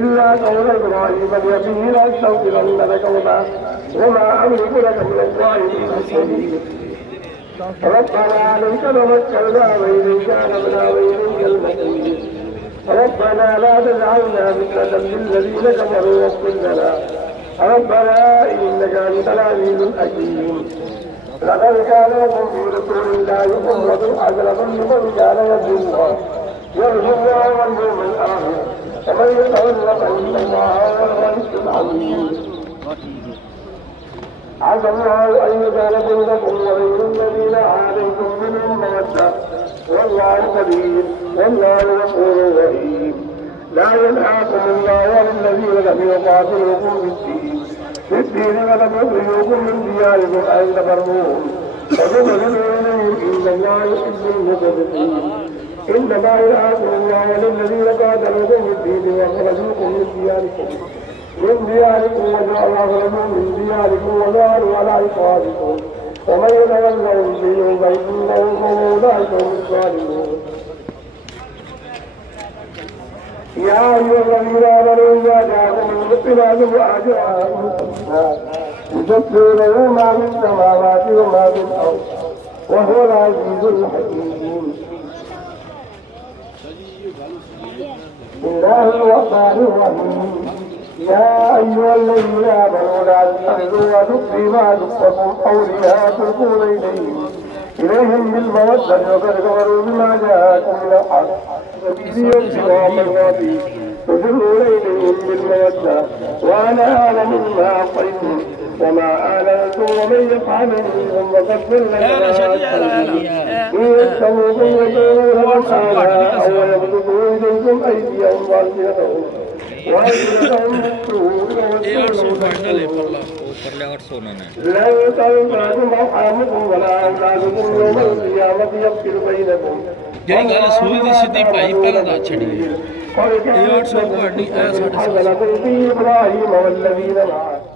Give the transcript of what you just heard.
إلا قول إبراهيم لأبيه لأستغفرن لك وما أملك لك من الله من شيء ربنا عليك توكلنا وإليك أنبنا وإليك المصير ربنا لا تجعلنا فتنة للذين كفروا واغفر لنا ربنا إنك أنت العزيز الحكيم لقد كان لكم في رسول الله أسوة حسنة لمن كان يرجو الله واليوم الآخر ومن يتولى فإن الله هو الغني الحميد عسى الله أن يجعل بينكم وبين الذين عاديتم منهم مودة والله كبير والله غفور رحيم لا ينهاكم الله عن الذين لم يقاتلوكم في الدين ولم يخرجوكم من دياركم أن تبروهم وتقسطوا إليهم إن الله يحب المقسطين إنما ينهاكم الله عن الذين قاتلوكم في الدين وأخرجوكم من دياركم وجعل أخرجوكم من دياركم وظهروا على إخراجكم ومن يتولهم منهم فإنهم أولئك هم الظالمون يا أيها الذين آمنوا إذا جاءكم المؤمنات مهاجرات يسبحوا له ما في السماوات وما في الأرض وهو العزيز الحكيم. بسم الله الرحمن الرحيم. يا أيها الذين آمنوا لا تتخذوا وتؤتي بعضكم أولياء تلقون إليهم بالمودة وقد كفروا بما جاءكم من الحق فبيبتغوا مرضاتي تسروا إليهم بالمودة وأنا أعلم بما أعطيتم وما أعلنتم ومن يفعل منكم فقد ضل ضلالا إن يتقوكم يكونوا لكم أعداء أو يبسطوا إليكم أيديهم وألسنتهم وألسنتهم لا يتعلمكم أرحامكم ولا أولادكم يوم القيامة يفصل بينكم ਜਿਹੜੀ ਗੱਲ ਸੂਈ ਦੀ ਸਿੱਧੀ ਭਾਈ ਪਹਿਲਾਂ ਦਾ ਛੜੀ ਇਹ 800 ਤੁਹਾਡੀ ਇਹ 850 إبراهيم والذين معه